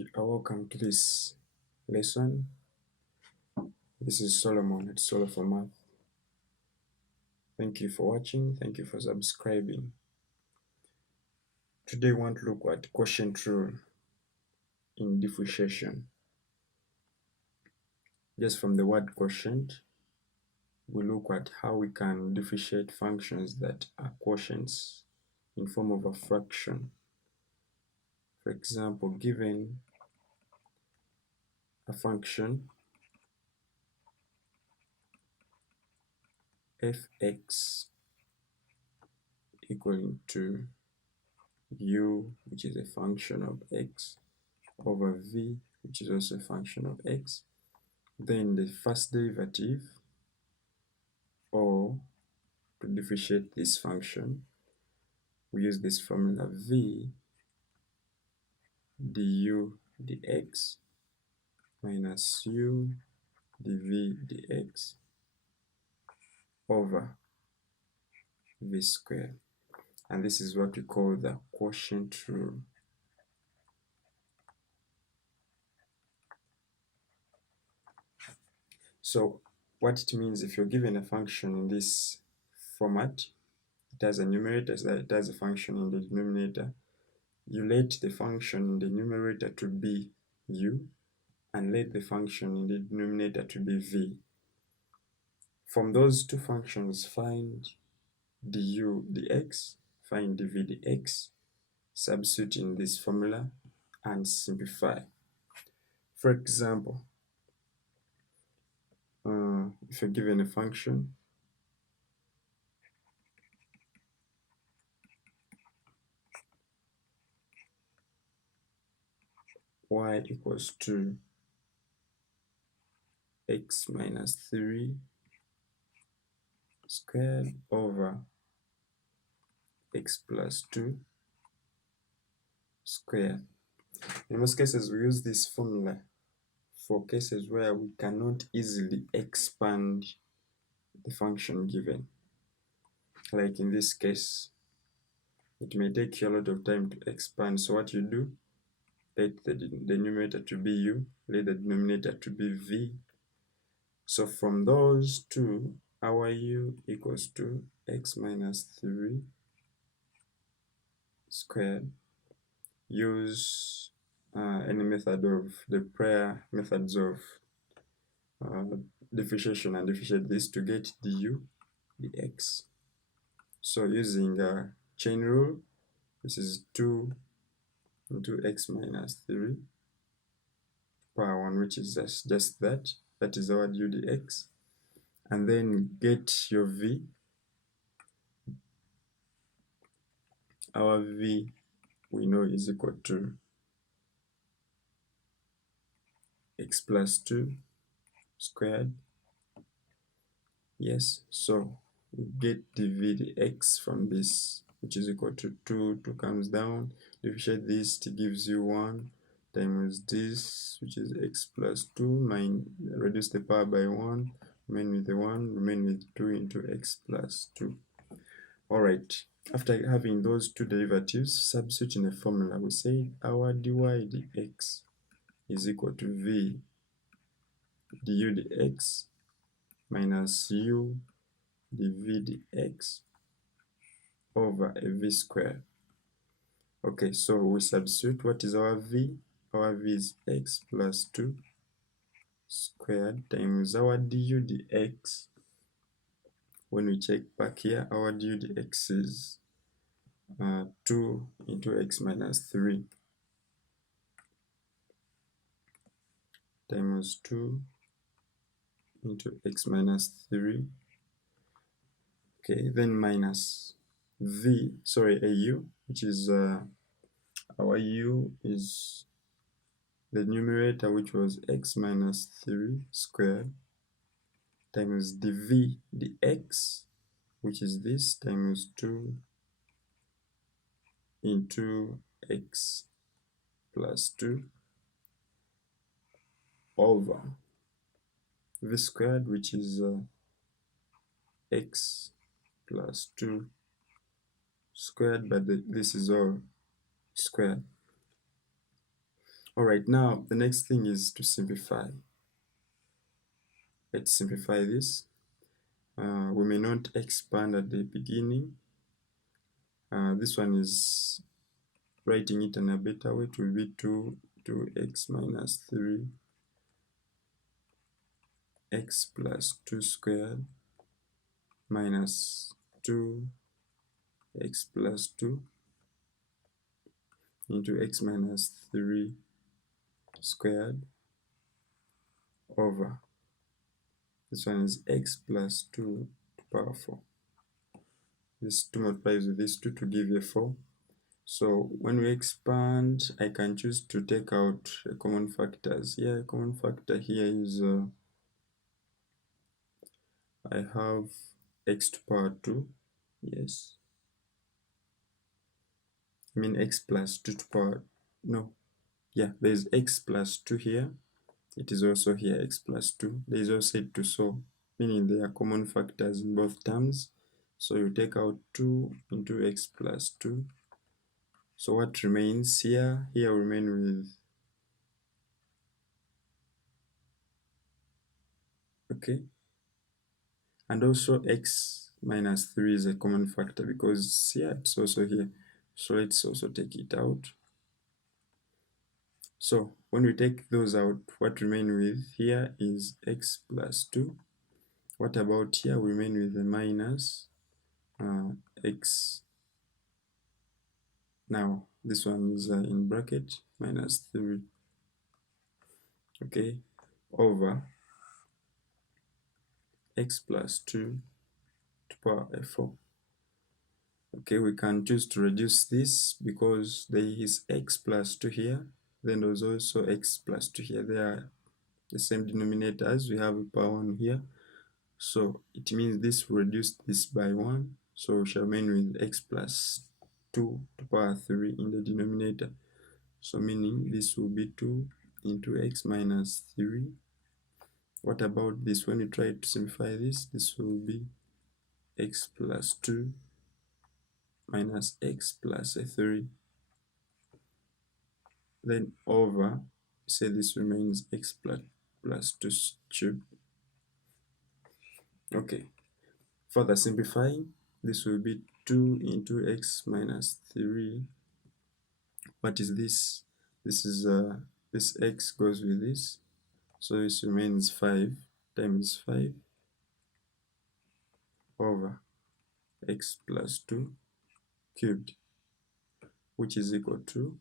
You are welcome to this lesson. This is Solomon at Solo for Math. Thank you for watching. Thank you for subscribing. Today we want to look at quotient rule in differentiation. Just from the word quotient, we look at how we can differentiate functions that are quotients in form of a fraction. For example, given a function fx equaling to u, which is a function of x, over v, which is also a function of x, then the first derivative, or to differentiate this function, we use this formula v du dx minus u dv dx over v squared. And this is what we call the quotient rule. So what it means, if you're given a function in this format, it has a numerator, so that it has a function in the denominator, you let the function in the numerator to be u and let the function in the denominator to be v. From those two functions, find du dx, find dv dx, substitute in this formula and simplify. For example, if you're given a function y equals to x minus 3 squared over x plus 2 squared. In most cases, we use this formula for cases where we cannot easily expand the function given. Like in this case, it may take you a lot of time to expand. So what you do, let the numerator to be u, let the denominator to be v. So from those two, our u equals to x minus 3 squared. Use any method of the prior methods of differentiation and differentiate this to get du dx. So using a chain rule, this is 2 into x minus 3 power 1, which is just that. That is our du dx. And then get your v. Our v we know is equal to x plus 2 squared. Yes, so we get dv dx from this, which is equal to 2 comes down, differentiate this, it gives you 1 times this, which is x plus 2, reduce the power by 1, remain with the 1, remain with 2 into x plus 2. Alright, after having those two derivatives, substitute in a formula. We say our dy dx is equal to v du dx minus u dv dx over a v squared. Okay, so we substitute. What is our v? Our v is x plus 2 squared times our du dx. When we check back here, our du dx is 2 into x minus 3 times 2 into x minus 3. Okay, then minus au, which is our u is the numerator, which was x minus 3 squared, times dv dx, which is this, times 2 into x plus 2 over v squared, which is x plus 2 squared, but this is all squared. All right, now the next thing is to simplify. Let's simplify this. We may not expand at the beginning. This one is writing it in a better way. It will be 2x minus 3x plus 2 squared minus 2x plus 2 into x minus 3 squared over, this one is x plus 2 to power 4. This 2 multiplies with this 2 to give you 4. So when we expand, I can choose to take out common factors. Here, a common factor here is I have x to power 2. Yes. I mean x plus 2 to power, no. Yeah, there's x plus 2 here. It is also here x plus 2. There is also 2, so meaning there are common factors in both terms. So you take out 2 into x plus 2. So what remains here? Here will remain with, okay. And also x minus 3 is a common factor because here it's also here. So let's also take it out. So when we take those out, what remain with here is x plus 2. What about here? We remain with the minus x. Now this one is in bracket minus 3, okay, over x plus 2 to power 4. Okay, we can choose to reduce this because there is x plus 2 here, then there's also x plus 2 here. They are the same denominators. We have a power 1 here, so it means this will reduce this by 1, so we shall remain with x plus 2 to power 3 in the denominator. So meaning this will be 2 into x minus 3. What about this? When you try to simplify this, this will be x plus 2 minus x plus 3. Then over, say this remains x plus 2 cubed. Okay, further simplifying, this will be 2 into x minus 3. What is this? This is this x goes with this, so this remains 5 times 5 over x plus 2 cubed, which is equal to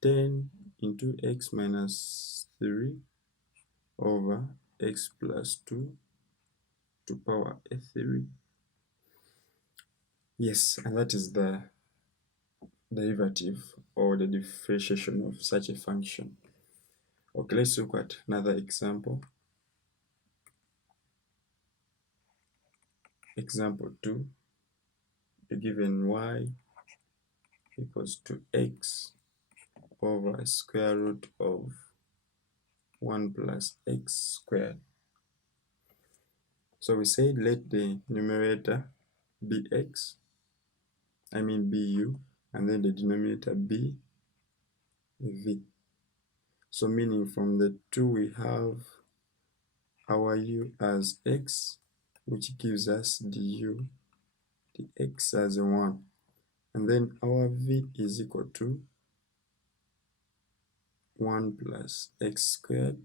10 into x minus 3 over x plus 2 to power 3. Yes, and that is the derivative or the differentiation of such a function. Okay, let's look at another example. Example 2, given y equals to x over square root of 1 plus x squared. So we said let the numerator be x, be u, and then the denominator be v. So meaning from the 2 we have our u as x, which gives us du, the x as 1. And then our v is equal to 1 plus x squared.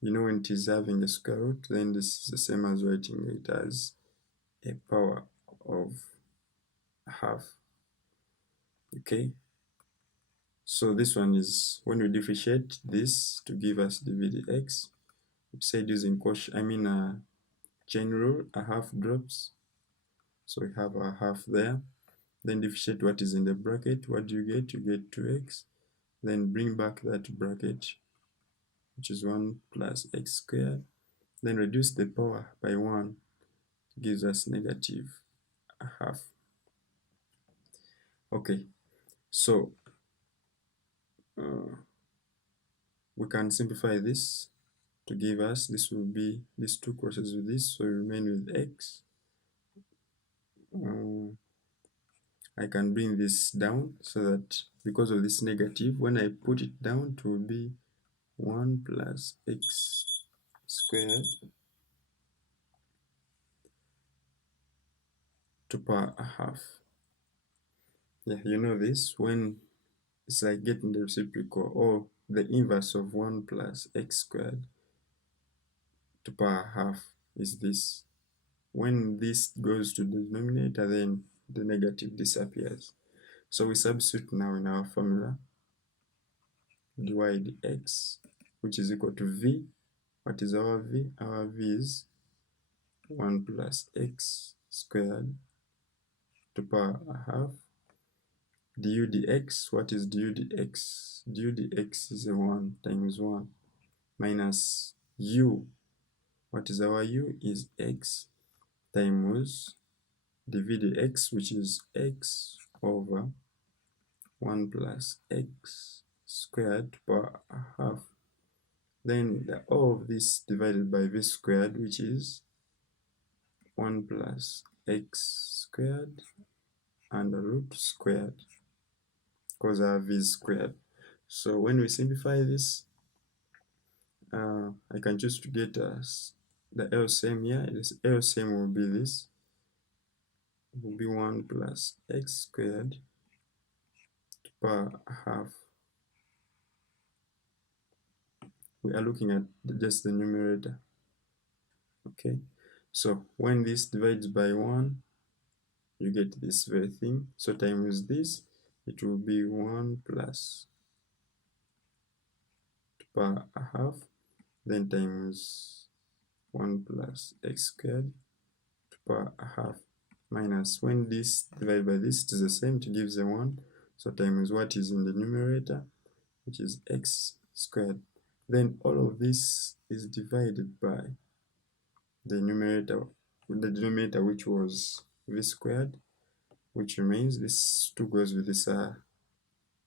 You know, when it is having a square root, then this is the same as writing it as a power of half. Okay, so this one is when we differentiate this to give us dv dx, we said using quotient, chain rule, a half drops, so we have a half there. Then differentiate what is in the bracket. What do you get? You get 2x. Then bring back that bracket, which is 1 plus x squared. Then reduce the power by 1, gives us negative a half. Okay, so we can simplify this to give us, this will be, this 2 crosses with this, so we remain with x. I can bring this down so that because of this negative, when I put it down, it will be 1 plus x squared to power a half. Yeah, you know this, when it's like getting the reciprocal or the inverse of 1 plus x squared to power a half is this. When this goes to the denominator, then the negative disappears. So we substitute now in our formula dy dx, which is equal to v. What is our v? Our v is 1 plus x squared to power a half. Du dx, what is du dx? Du dx is a 1 times 1 minus u. What is our u? Is x times dv dx, which is x over 1 plus x squared to power a half. Then all of this divided by v squared, which is 1 plus x squared under root squared, because our v is squared. So when we simplify this, I can choose to get the LCM here. This LCM will be this, will be 1 plus x squared to power half. We are looking at just the numerator. Okay, so when this divides by 1, you get this very thing. So times this, it will be 1 plus to power a half, then times 1 plus x squared to power a half, minus when this divided by this, it is the same, it gives a 1. So times what is in the numerator, which is x squared. Then all of this is divided by the numerator, the denominator, which was v squared, which remains. This 2 goes with this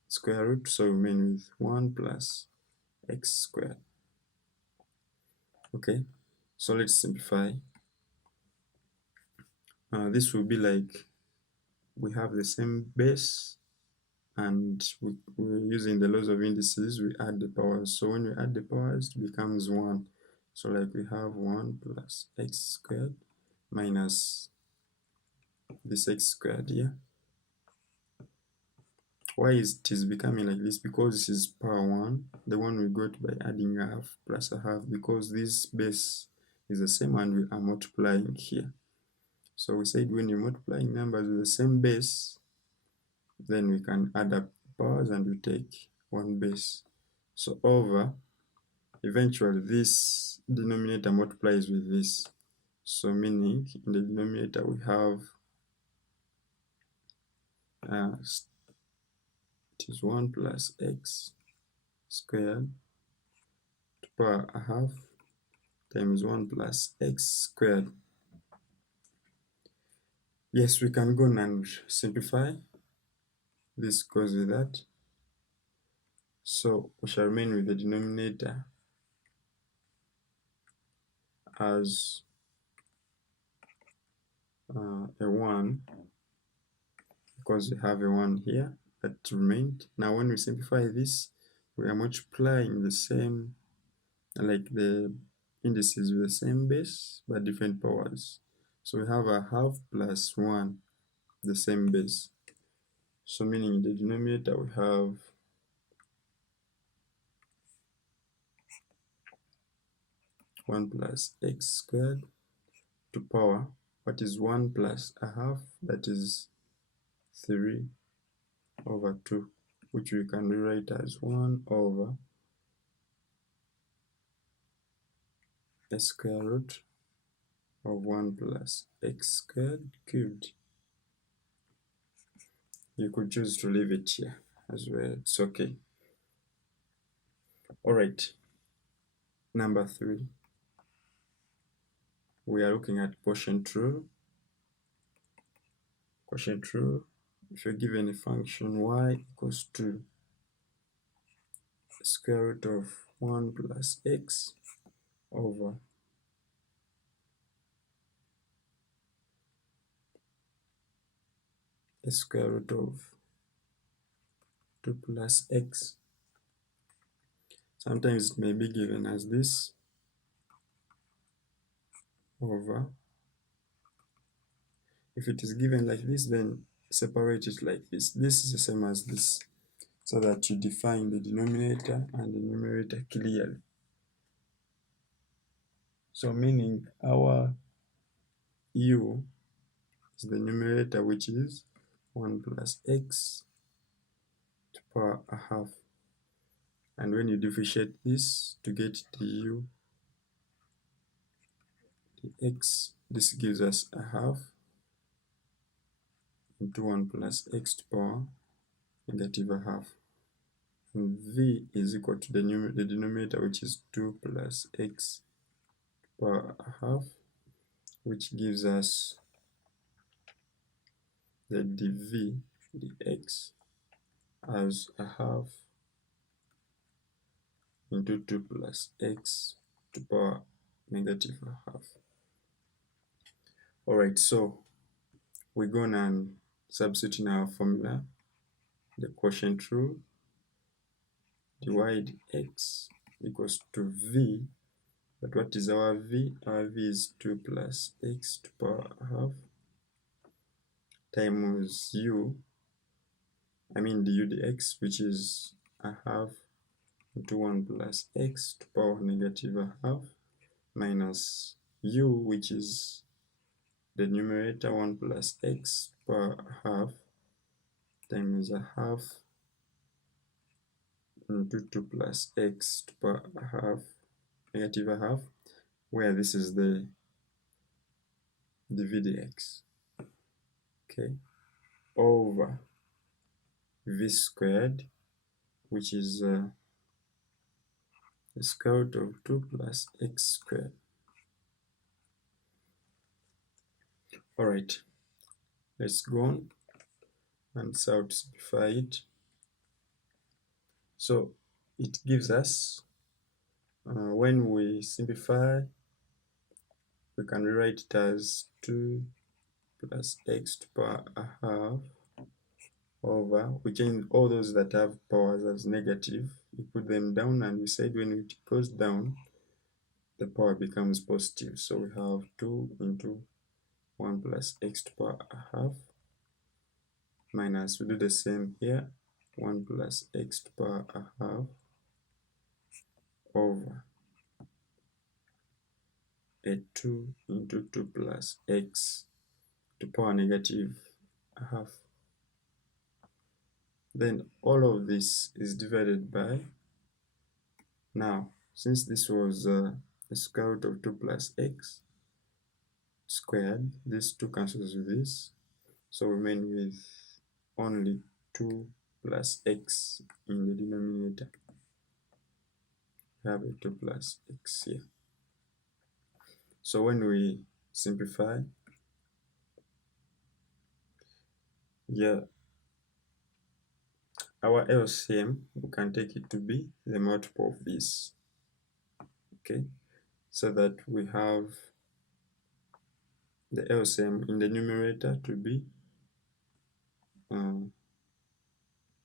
square root, so we remain with 1 plus x squared. Okay, so let's simplify. This will be like we have the same base, and we're using the laws of indices, we add the powers. So when we add the powers, it becomes 1. So like we have 1 plus x squared minus this x squared here. Why is it is becoming like this? Because this is power 1, the one we got by adding a half plus a half, because this base is the same and we are multiplying here. So we said when you're multiplying numbers with the same base, then we can add up powers and we take one base. So over, eventually this denominator multiplies with this. So meaning in the denominator we have it is 1 plus x squared to power a half times 1 plus x squared. Yes, we can go and simplify. This goes with that. So we shall remain with the denominator as a 1, because we have a 1 here that remained. Now when we simplify this, we are multiplying the same, like the indices with the same base but different powers. So we have a half plus 1, the same base. So meaning in the denominator we have one plus x squared to power, what is 1 plus a half, that is 3 over 2, which we can rewrite as 1 over the square root of 1 plus x squared cubed. You could choose to leave it here as well, it's okay. All right, number 3, we are looking at quotient rule. Quotient rule, if you're given a function y equals to the square root of 1 plus x over the square root of 2 plus x. Sometimes it may be given as this over. If it is given like this, then separate it like this. This is the same as this, so that you define the denominator and the numerator clearly. So meaning our u is the numerator, which is 1 plus x to the power a half. And when you differentiate this to get the u, the x, this gives us a half into 1 plus x to the power negative a half. And v is equal to the denominator, which is 2 plus x to the power a half, which gives us the dv dx as a half into 2 plus x to the power negative a half. Alright, so we're going to substitute in our formula the quotient rule. Divide x equals to v, but what is our v? Our v is 2 plus x to the power half times u, du dx, which is a half into 1 plus x to the power negative a half, minus u, which is the numerator 1 plus x to the power half times a half into 2 plus x to the power half negative a half, where this is the dv dx, okay, over v squared, which is the square root of 2 plus x squared. Alright, let's go on and see how to simplify it. So it gives us, when we simplify, we can rewrite it as 2 plus x to the power a half over, we change all those that have powers as negative, we put them down, and we said when it goes down, the power becomes positive. So we have 2 into 1 plus x to the power a half, minus, we do the same here, 1 plus x to the power a half over a 2 into 2 plus x to the power negative a half. Then all of this is divided by, now since this was the square root of 2 plus x squared, this 2 cancels with this, so we remain with only 2 plus x in the denominator. We have a 2 plus x here. So when we simplify, yeah, our LCM, we can take it to be the multiple of this, okay, so that we have the LCM in the numerator to be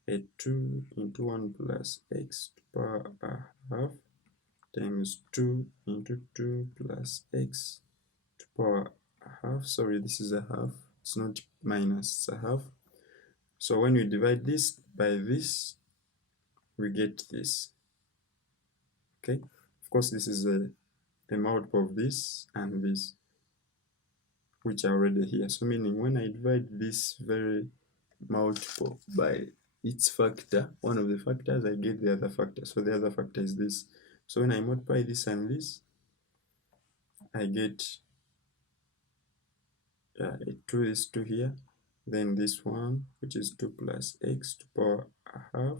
a 2 into 1 plus x to the power a half times 2 into 2 plus x to the power a half. Sorry, this is a half, it's not minus, it's a half. So when we divide this by this, we get this, okay. Of course, this is a multiple of this and this, which are already here. So meaning when I divide this very multiple by its factor, one of the factors, I get the other factor. So the other factor is this. So when I multiply this and this, I get a 2 is 2 here, then this one, which is 2 plus x to the power a half,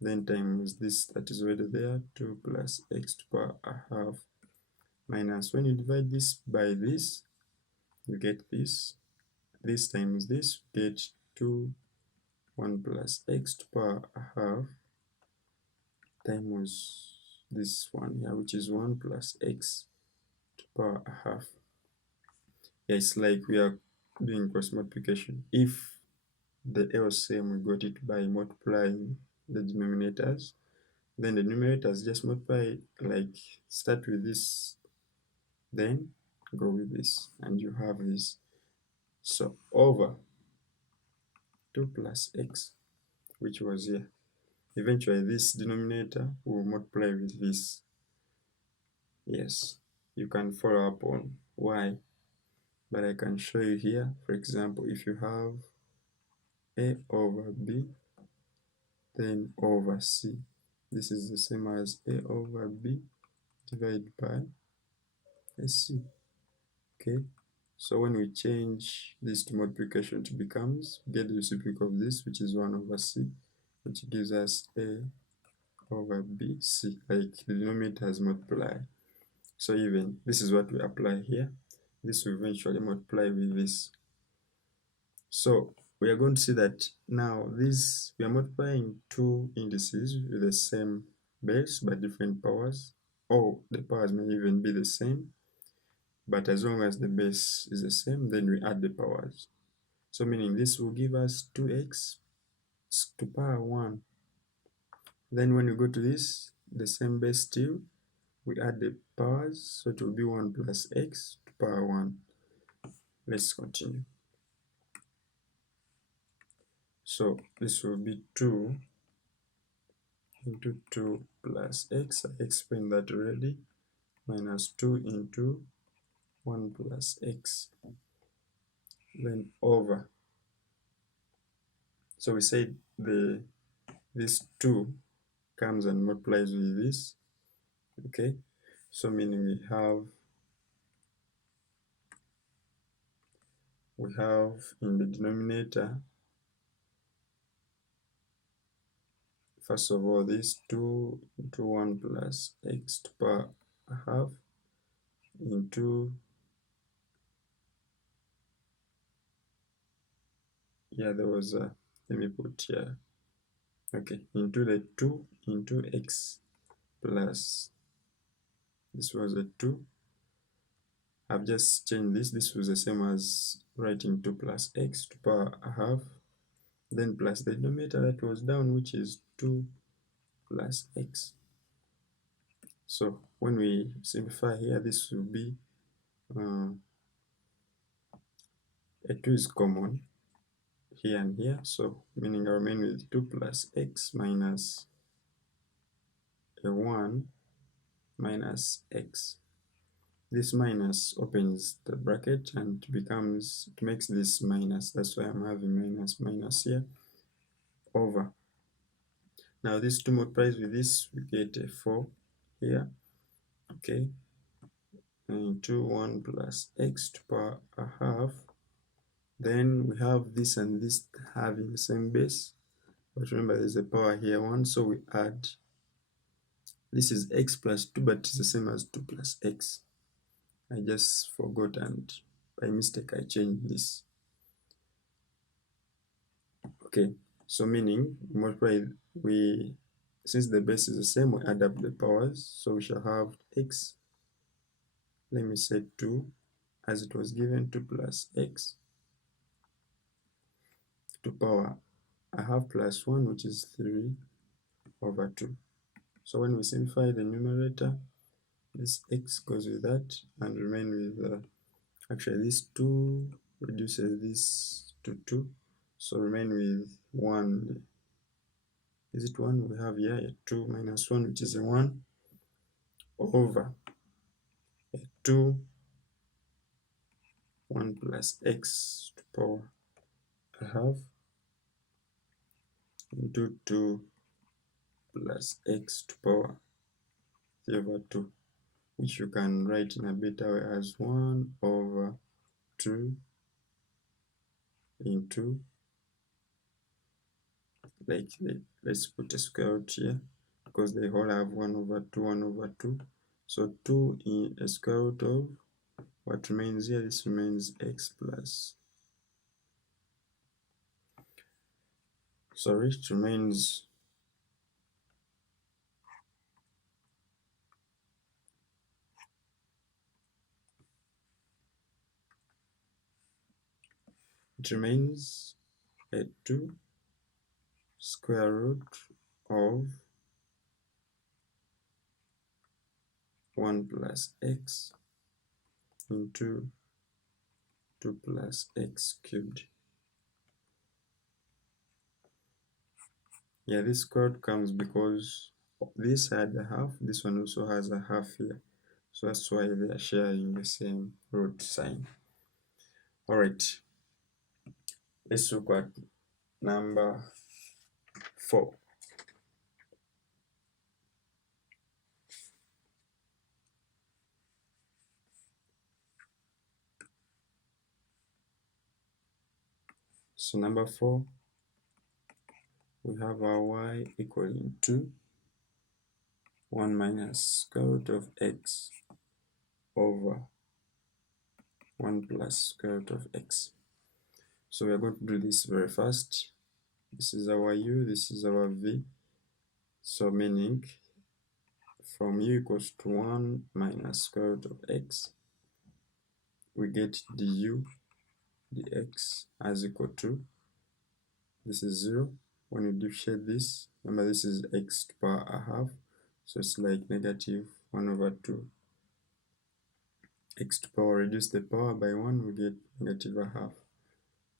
then times this that is already there, 2 plus x to the power a half, minus, when you divide this by this, you get this. This times this, you get 2, 1 plus x to the power a half, times this one here, which is 1 plus x to the power a half. Yeah, it's like we are doing cross multiplication. If the LCM, we got it by multiplying the denominators. Then the numerators just multiply, like start with this, then go with this, and you have this. So over 2 plus x, which was here. Eventually, this denominator will multiply with this. Yes, you can follow up on why, but I can show you here. For example, if you have a over b, then over c. This is the same as a over b divided by a c. Okay, so when we change this to multiplication, it becomes, get the reciprocal of this, which is 1 over c, which gives us a over b c, like the denominator has multiplied. So even this is what we apply here. This will eventually multiply with this. So we are going to see that now this, we are multiplying two indices with the same base but different powers, or the powers may even be the same, but as long as the base is the same, then we add the powers. So meaning this will give us 2x to power 1. Then when we go to this, the same base still, we add the powers, so it will be 1 plus x to power 1. Let's continue. So this will be 2 into 2 plus x, I explained that already, minus 2 into 1 plus x, then over. So we said this 2 comes and multiplies with this, okay? So meaning we have in the denominator, first of all, this 2 into 1 plus x to power half into, yeah, there was a, let me put here, okay, into the 2 into x plus, this was a 2. I've just changed this. This was the same as writing 2 plus x to power half, then plus the denominator that was down, which is 2 plus x. So when we simplify here, this will be a 2 is common here and here, so meaning I remain with 2 plus x minus a 1 minus x. This minus opens the bracket and becomes, it makes this minus. That's why I'm having minus minus here, over. Now this 2 multiplies with this, we get a 4 here, okay, into 1 plus x to power a half. Then we have this and this having the same base, but remember there's a power here 1, so we add, this is x plus 2, but it's the same as 2 plus x. I just forgot and by mistake I changed this. Okay, so meaning multiply, since the base is the same, we add up the powers, so we shall have x, let me say 2, as it was given, 2 plus x to power a half plus 1, which is 3 over 2. So when we simplify the numerator, this x goes with that and remain with, actually this 2 reduces this to 2, so remain with 1. Is it 1? We have here a 2 minus 1, which is a 1, over a 2, 1 plus x to power a half into 2 plus x to power 3 over 2, which you can write in a better way as 1 over 2 into, like, let's put a square root here, because they all have 1 over 2, 1 over 2. So 2 in a square root of what remains here, this remains x plus, sorry, it remains, a 2 square root of 1 plus x into 2 plus x cubed. Yeah, this square root comes because this had a half, this one also has a half here. So that's why they are sharing the same root sign. All right, let's look at number 4. So number 4, we have our y equaling to 1 minus square root of x over 1 plus square root of x. So we're going to do this very fast. This is our u, this is our v. So meaning from u equals to 1 minus square root of x, we get du dx as equal to, this is 0. When you differentiate this, remember this is x to the power a half, so it's like negative 1 over 2 x to the power, reduce the power by 1, we get negative a half.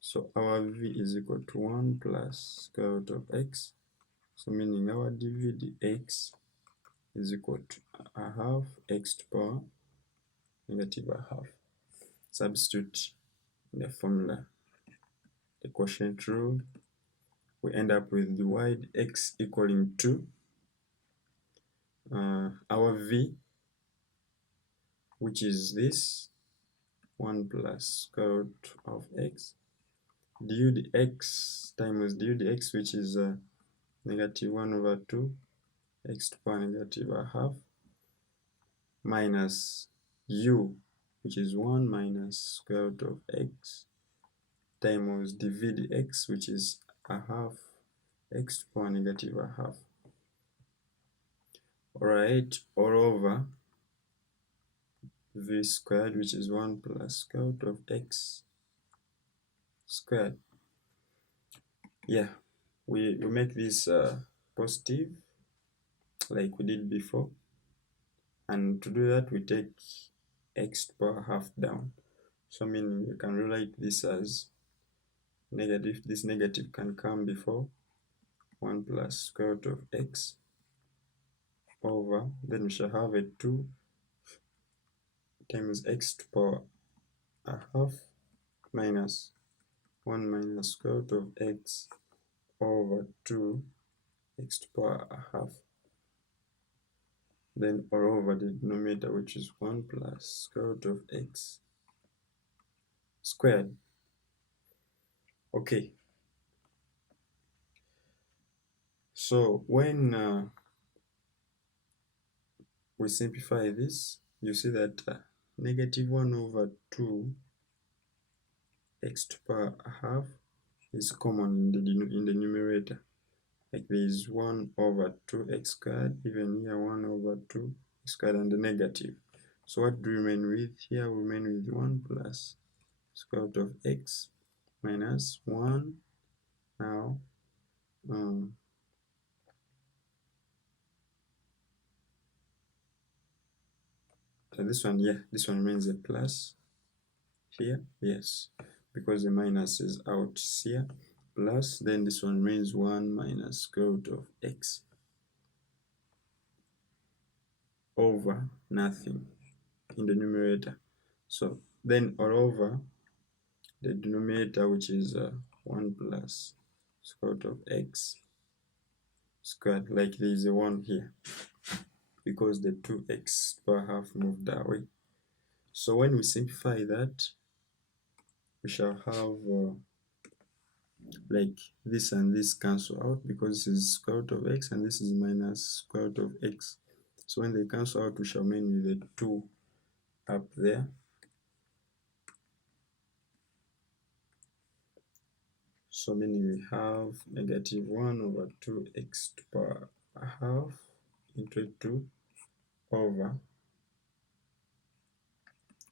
So our v is equal to 1 plus square root of x, so meaning our dv dx is equal to a half x to the power negative a half. Substitute in the formula, the quotient rule, we end up with the y dx equaling to our v, which is this 1 plus square root of x, du dx times du dx, which is negative 1 over 2 x to the power negative a half, minus u, which is 1 minus square root of x, times dv dx, which is a half x to the power negative a half. Alright, all over v squared, which is 1 plus square root of x squared. Yeah, we make this positive like we did before, and to do that we take x to the power half down, so meaning we can rewrite this as negative. This negative can come before 1 plus square root of x over, then we shall have a 2 times x to the power a half minus 1 minus square root of x over 2 x to the power a half, then all over the denominator, which is 1 plus square root of x squared. Okay, so when we simplify this, you see that negative 1 over 2 x to the power a half is common in the numerator. Like there is 1 over 2x squared, even here 1 over 2 squared, and the negative. So what do we remain with here? We remain with 1 plus square root of x minus 1. Now, so this one, yeah, this one remains a plus here, yes, because the minus is out here, plus, then this one remains 1 minus square root of x over nothing in the numerator. So then all over the denominator, which is 1 plus square root of x squared, like there is a 1 here because the 2x power half moved away. So when we simplify that, we shall have like this and this cancel out, because this is square root of x and this is minus square root of x. So when they cancel out, we shall remain with the 2 up there. So meaning we have negative 1 over 2x to the power a half into 2 over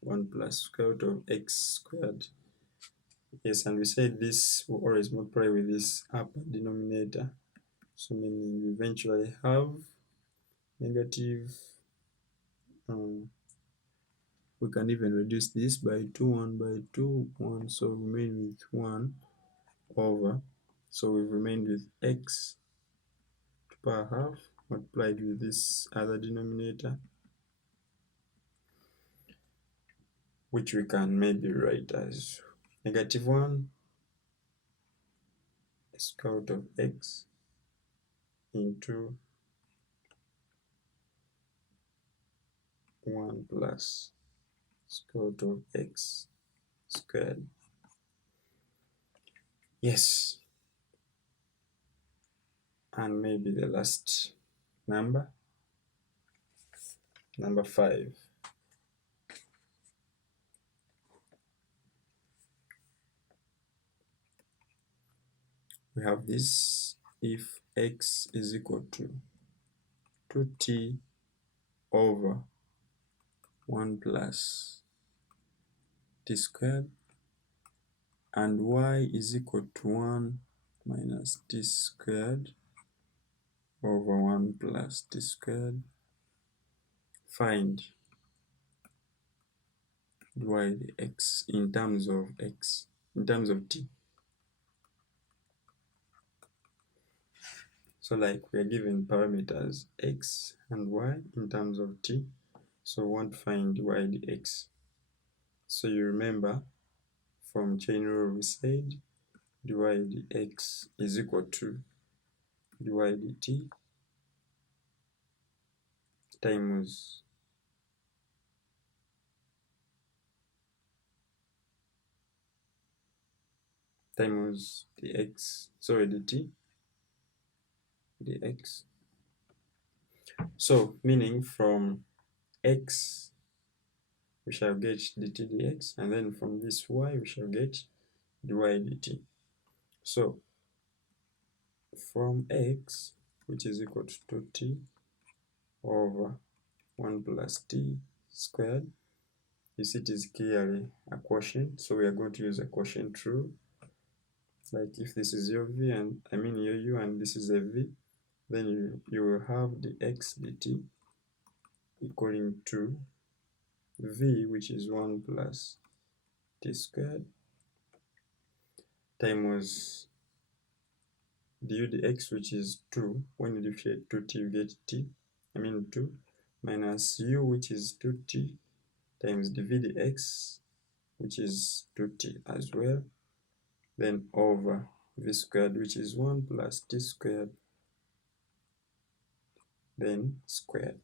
1 plus square root of x squared Yes, and we said this will always multiply with this upper denominator. So meaning we eventually have negative, we can even reduce this by 2, 1 by 2, 1. So remain with 1 over. So we've remained with x to the power half multiplied with this other denominator, which we can maybe write as negative 1 square root of x into 1 plus square root of x squared. Yes. And maybe the last number, number 5. We have this: if x is equal to 2t over 1 plus t squared and y is equal to 1 minus t squared over 1 plus t squared, find y dx in terms of x, in terms of t. So like we are given parameters x and y in terms of t, so we want to find y dx. So you remember from chain rule we said dy dx is equal to dy dt times dx, sorry, dx. So meaning from x we shall get dt dx, and then from this y we shall get dy dt. So from x, which is equal to 2t over 1 plus t squared, you see it is clearly a quotient, so we are going to use a quotient rule. Like if this is your v and I mean your u and this is a v, then you will have the x dt equaling to v, which is 1 plus t squared, times du dx, which is 2. When you differentiate 2t, you get t, I mean 2, minus u, which is 2t, times dv dx, which is 2t as well, then over v squared, which is 1 plus t squared, then squared.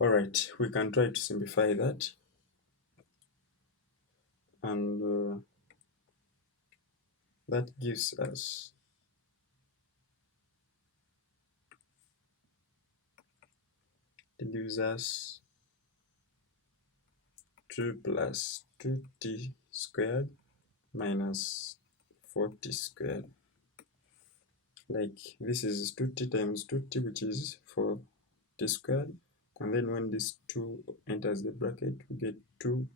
Alright, we can try to simplify that, and that gives us it gives us 2 plus 2t squared minus 4t squared. Like this is 2t times 2t, which is 4t squared, and then when this 2 enters the bracket, we get 2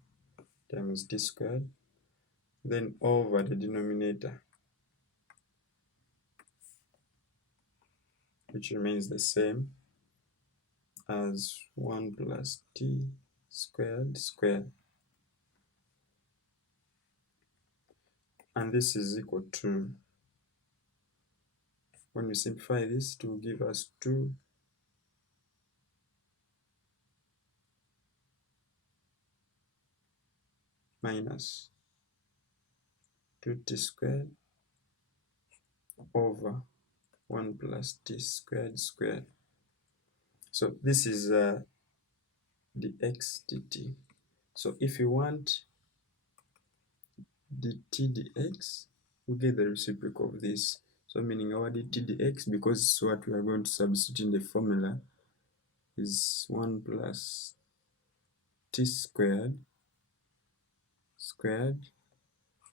times t squared, then over the denominator, which remains the same as 1 plus t squared squared. And this is equal to, when we simplify this, it will give us 2 minus 2t squared over 1 plus t squared squared. So this is the x dt. So if you want dt dx, we get the reciprocal of this. So meaning our dt dx, because it's what we are going to substitute in the formula, is 1 plus t squared squared.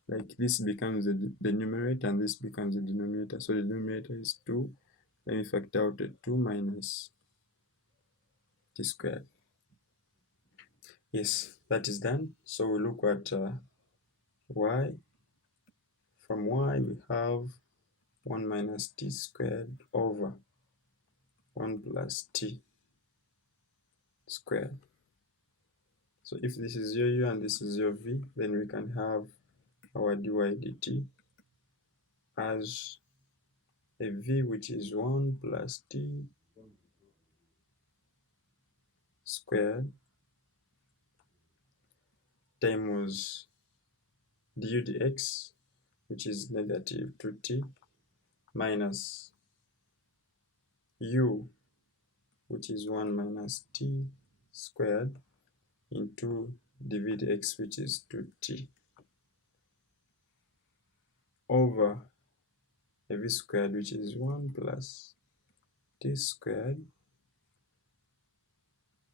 Like this becomes the numerator and this becomes the denominator. So the denominator is 2. Then we factor out the 2 minus t squared. Yes, that is done. So we look at y. From y we have 1 minus t squared over 1 plus t squared. So if this is your u and this is your v, then we can have our dy dt as a v which is 1 plus t squared times du dx, which is negative 2t, minus u, which is 1 minus t squared, into dv dx, which is 2t, over a v squared, which is 1 plus t squared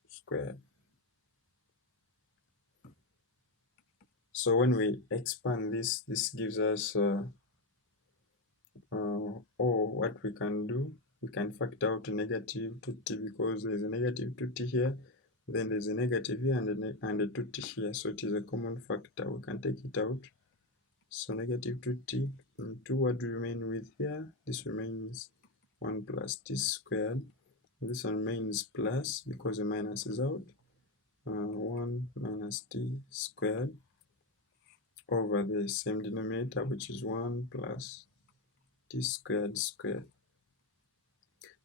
squared. So when we expand this, this gives us what we can do, we can factor out a negative 2t because there's a negative 2t here, then there's a negative here and a 2t here, so it is a common factor. We can take it out. So negative 2t into what do we remain with here? This remains 1 plus t squared. This one remains plus because the minus is out. 1 minus t squared over the same denominator, which is 1 plus t squared squared.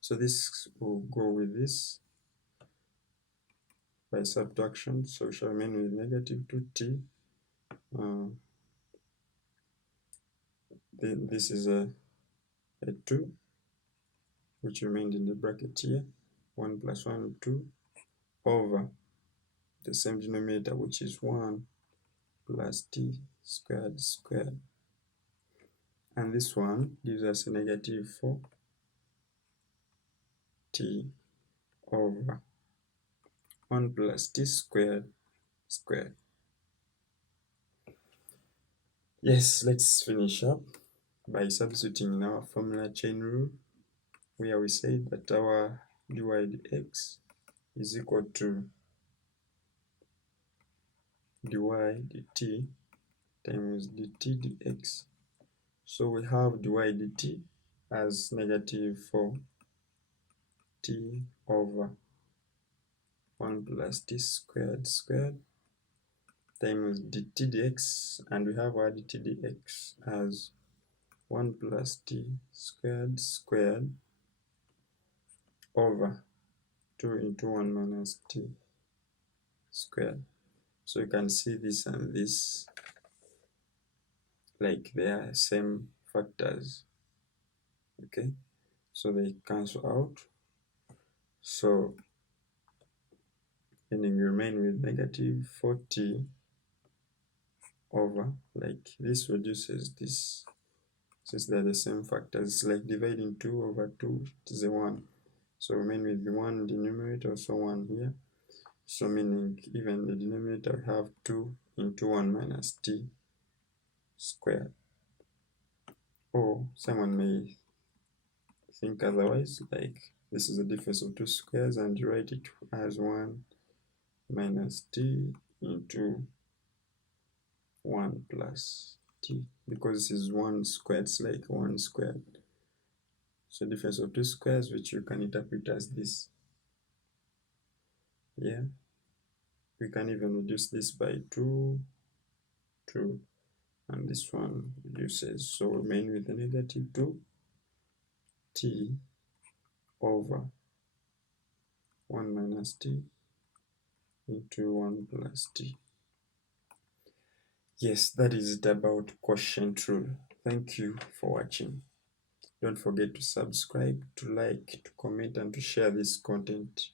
So this will go with this by subtraction, so we shall remain with negative 2t. Then this is a 2, which remained in the bracket here, 1 plus 1, 2, over the same denominator, which is 1 plus t squared squared. And this one gives us a negative 4t over 1 plus t squared squared. Yes, let's finish up by substituting in our formula chain rule, where we said that our dy dx is equal to dy dt times dt dx. So we have dy dt as negative 4t over 1 plus t squared squared times dt dx, and we have our dt dx as 1 plus t squared squared over 2 into 1 minus t squared. So you can see this and this like they are same factors. Okay, so they cancel out. So meaning you remain with negative 4t over, like this reduces this, since they're the same factors. It's like dividing 2 over 2, it is a 1. So remain with the 1 in the numerator, so 1 here. So meaning even the denominator we have 2 into 1 minus t squared. Or someone may think otherwise, like this is the difference of two squares and you write it as 1 minus t into 1 plus t, because this is 1 squared, it's like 1 squared. So difference of two squares, which you can interpret as this. Yeah, we can even reduce this by 2, and this one reduces, so remain with the negative 2t over 1 minus t into 1 plus t. Yes, that is it about quotient rule. Thank you for watching. Don't forget to subscribe, to like, to comment, and to share this content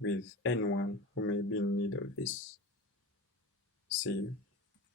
with anyone who may be in need of this. See you.